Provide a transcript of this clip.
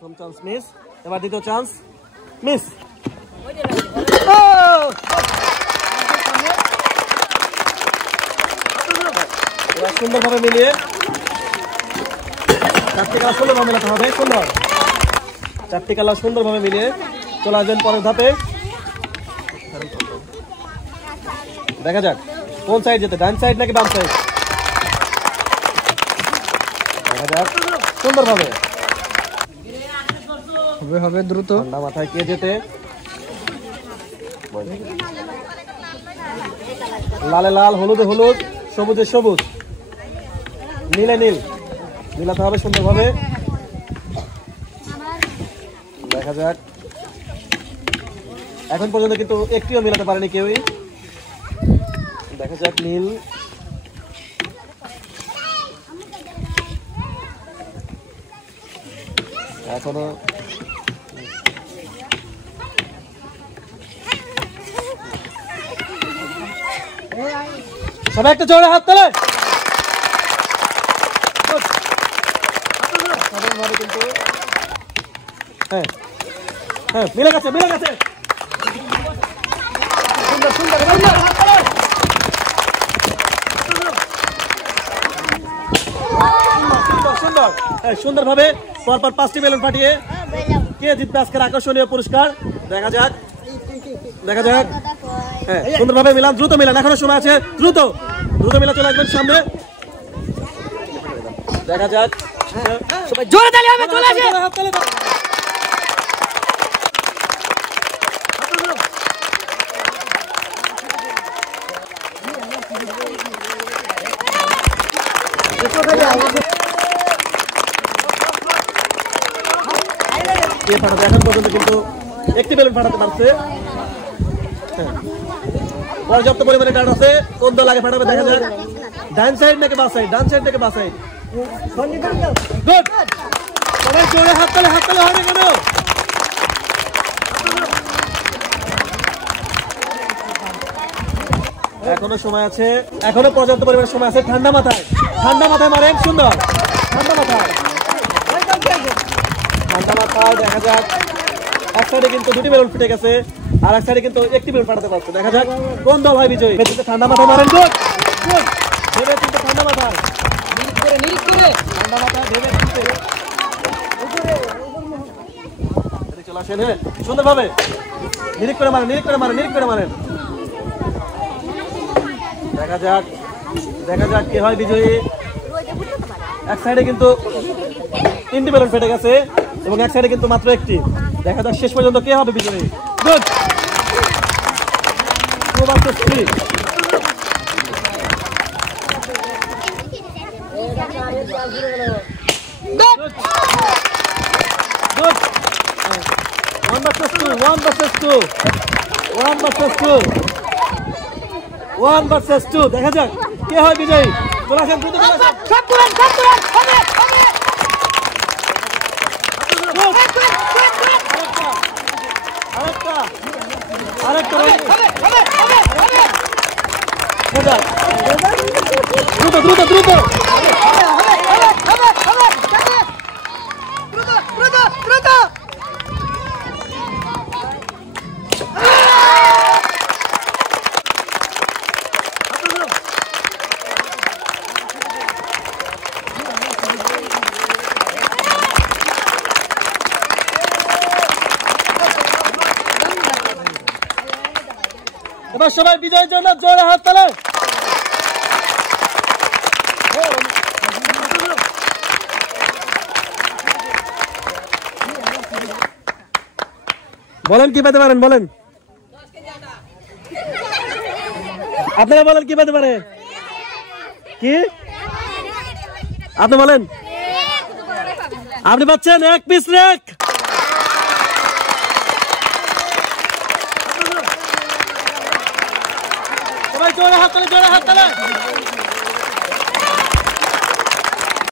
প্রথম chance miss, এবার দ্বিতীয় চান্স মিস। সুন্দরভাবে মিলিয়ে চারটি কালার সুন্দরভাবে মেলাতে হবে। সুন্দর, চারটি কালার সুন্দরভাবে মিলিয়ে চলে আসবেন পরের ধাপে। দেখা যাক কোন সাইড যেতে, ডান সাইড নাকি বাম সাইড। দেখা যাক সুন্দরভাবে হবে দ্রুত। ঠান্ডা মাথায় কে যেতে, লালে লাল, হলুদে হলুদ, সবুজে সবুজ, নীলে নীল, মিলাতে হবে সুন্দরভাবে। দেখা যাক, এখন পর্যন্ত কিন্তু একটিও মিলাতে পারেনি কেউই। দেখা যাক নীল, এখনো সবাই একটা জোরে হাত তোলে। কিন্তু হ্যাঁ হ্যাঁ মিলে গেছে, মিলে গেছে। সুন্দর সুন্দর সুন্দর সুন্দর সুন্দরভাবে পরপর 5টি বেলুন ফাটিয়ে কে জিতবে আজকের আকর্ষণীয় পুরস্কার। দেখা যাক, দেখা যাক। হ্যাঁ সুন্দরভাবে মিলান, দ্রুত মিলান, এখনো সময় আছে, দ্রুত দ্রুত মিলা, চলে আসবেন সামনে। দেখা যাক, জোরে তালি হবে, চলে আসে। এখন পর্যন্ত কিন্তু একটি বেলুন ফাটাতে পারছে। পর্যাপ্ত পরিমাণে কার্ড আছে, কোন দল আগে ফাটাবে দেখা যাক। ডান সাইড নাকি বাম সাইড, ডান সাইড নাকি বাম সাইড। গুড, সবাই জোরে হাত তালে, হাত তালে হবে কেন? এখনো সময় আছে, এখনো পর্যাপ্ত পরিমাণে সময় আছে। ঠান্ডা মাথায়, ঠান্ডা মাথায় মারেন, সুন্দর ঠান্ডা মাথায়, ঠান্ডা মাথায়। দেখা যাক, এক সাইডে কিন্তু দুটি বেলুন ফুটে গেছে, আর এক সাইডে কিন্তু একটি বেলুন ফাটাতে পারছে। দেখা যাক কোন দল হয় বিজয়ী। ঠান্ডা মাথায় মারেন, গুড গুড, ভেবে চিন্তে ঠান্ডা মাথায়, ঠান্ডা মাথায় ভেবে চিন্তে চলে আসেন। হ্যাঁ সুন্দরভাবে নিরিখ করে মারেন, নিরিখ করে মারেন, নিরিখ করে মারেন। দেখা যাক, দেখা যাক কে হয় বিজয়ী। এক সাইডে কিন্তু 3টি বেলুন ফেটে গেছে এবং এক সাইডে কিন্তু মাত্র একটি। দেখা যাক শেষ পর্যন্ত কে হবে বিজয়ী। Good, 2 versus 3। Good, 1 versus 2, 1 versus 2, 1 versus 2, 1 versus 2। দেখা যাক কে হয় বিজয়ী। চলে আসেন, দ্রুত চলে আসেন। সব পুরান, সব পুরান, হবে হবে। আরেকটা আরেকটা হবে হবে হবে হবে। দ্রুত দ্রুত দ্রুত, হবে হবে হবে হবে। দ্রুত দ্রুত দ্রুত। এবার সবাই বিজয়ের জন্য জোরে হাত তালে। বলেন কি পেতে পারেন, বলেন আপনারা, বলেন কি পেতে পারে। কি আপনি বলেন? আপনি পাচ্ছেন 1 পিস রেক। সবাই জোরে হাত তালে, জোরে হাত তালে।